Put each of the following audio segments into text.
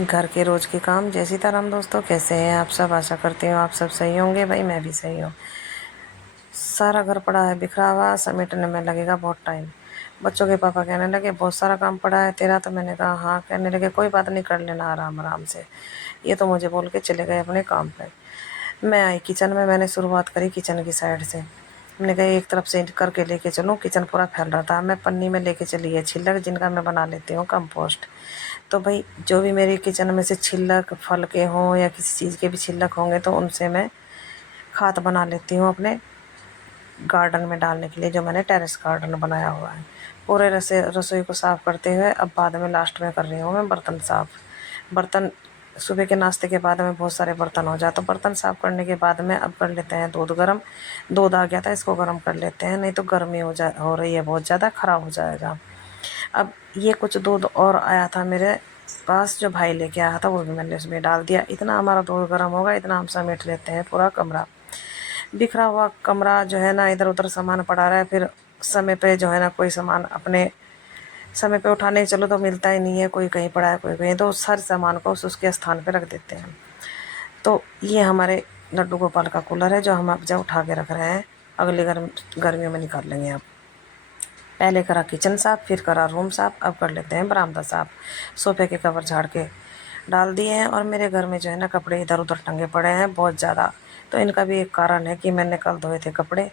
घर के रोज़ के काम। जय सीताराम दोस्तों, कैसे हैं आप सब। आशा करती हूँ आप सब सही होंगे। भाई मैं भी सही हूँ। सारा घर पड़ा है बिखरा हुआ, समेटने में लगेगा बहुत टाइम। बच्चों के पापा कहने लगे बहुत सारा काम पड़ा है तेरा, तो मैंने कहा हाँ। कहने लगे कोई बात नहीं, कर लेना आराम आराम से। ये तो मुझे बोल के चले गए अपने काम पे। मैं आई किचन में, मैंने शुरुआत करी किचन की साइड से। मैंने कहा एक तरफ से करके लेके चलूँ, किचन पूरा फैल रहा था। मैं पन्नी में लेके चली है छिलक, जिनका मैं बना लेती हूँ कंपोस्ट। तो भाई जो भी मेरे किचन में से छिलक फल के हों या किसी चीज़ के भी छिलक होंगे, तो उनसे मैं खाद बना लेती हूँ अपने गार्डन में डालने के लिए, जो मैंने टेरेस गार्डन बनाया हुआ है। पूरे रसोई को साफ़ करते हुए अब बाद में लास्ट में कर रही हूँ मैं बर्तन साफ़। बर्तन सुबह के नाश्ते के बाद में बहुत सारे बर्तन हो जाए, तो बर्तन साफ़ करने के बाद में अब कर लेते हैं दूध गर्म। दूध आ गया था, इसको गर्म कर लेते हैं, नहीं तो गर्मी हो रही है बहुत ज़्यादा, ख़राब हो जाएगा। अब ये कुछ दूध और आया था मेरे पास, जो भाई लेके आया था, वो भी मैंने उसमें डाल दिया। इतना हमारा दूध गर्म होगा, इतना हम समेट लेते हैं पूरा कमरा। बिखरा हुआ कमरा जो है ना, इधर उधर सामान पड़ा रहा है, फिर समय पे जो है ना कोई सामान अपने समय पे उठाने चलो तो मिलता ही नहीं है। कोई कहीं पड़ा है, कोई कहीं, तो हर सामान को उसके स्थान पे रख देते हैं। तो ये हमारे लड्डू गोपाल का कूलर है, जो हम अब जब उठा के रख रहे हैं, अगली गर्मियों में निकाल लेंगे। अब पहले करा किचन साफ़, फिर करा रूम साफ़, अब कर लेते हैं बरामदा साफ़। सोफे के कवर झाड़ के डाल दिए हैं। और मेरे घर में जो है ना कपड़े इधर उधर टंगे पड़े हैं बहुत ज़्यादा। तो इनका भी एक कारण है कि मैंने कल धोए थे कपड़े,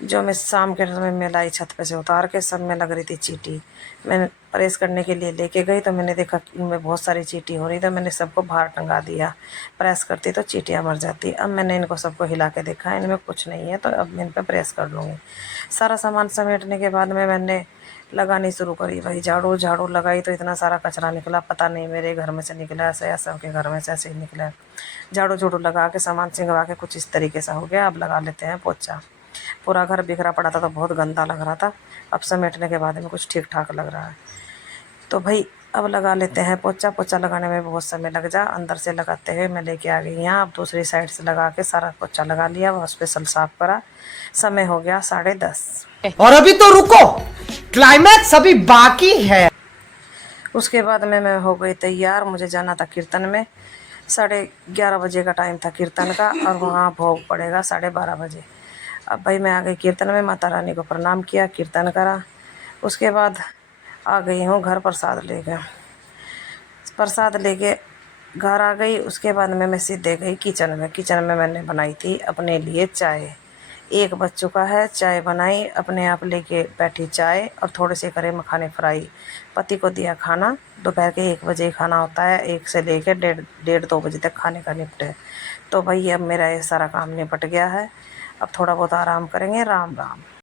जो मैं शाम के समय में लाई छत पे से उतार के, सब में लग रही थी चींटी। मैंने प्रेस करने के लिए लेके गई, तो मैंने देखा कि इनमें बहुत सारी चींटी हो रही, तो मैंने सबको बाहर टंगा दिया। प्रेस करती तो चींटियाँ मर जाती। अब मैंने इनको सबको हिला के देखा, इनमें कुछ नहीं है, तो अब मैं इन पर प्रेस कर लूँगी। सारा सामान समेटने के बाद में मैंने लगानी शुरू करी। भाई झाड़ू झाड़ू लगाई तो इतना सारा कचरा निकला, पता नहीं मेरे घर में से निकला ऐसा या सबके घर में से ऐसे ही निकला। झाड़ू झाड़ू लगा के सामान सिंगवा के कुछ इस तरीके से हो गया। अब लगा लेते हैं पोछा। पूरा घर बिखरा पड़ा था तो बहुत गंदा लग रहा था, अब समेटने के बाद में कुछ ठीक ठाक लग रहा है। तो भाई अब लगा लेते हैं पोछा। पोछा लगाने में बहुत समय लग जा, अंदर से लगाते हुए मैं लेके आ गई यहाँ। अब दूसरी साइड से लगा के सारा पोछा लगा लिया, वह स्पेशल साफ करा। समय हो गया 10:30। और अभी तो रुको, क्लाइमैक्स अभी बाकी है। उसके बाद में मैं हो गई तैयार, मुझे जाना था कीर्तन में। 11:30 बजे का टाइम था कीर्तन का, और वहाँ भोग पड़ेगा 12:30 बजे। अब भाई मैं आ गई कीर्तन में, माता रानी को प्रणाम किया, कीर्तन करा। उसके बाद आ गई हूँ घर प्रसाद लेके घर आ गई। उसके बाद में मैं सीधे गई किचन में। किचन में मैंने बनाई थी अपने लिए चाय। 1 बज चुका है, चाय बनाई, अपने आप लेके बैठी चाय, और थोड़े से करे मखाने फ्राई। पति को दिया खाना। दोपहर के 1 बजे खाना होता है, 1 से लेकर 1:30-2 बजे तक खाने का निपटे। तो भाई अब मेरा ये सारा काम निपट गया है, अब थोड़ा बहुत आराम करेंगे। राम राम।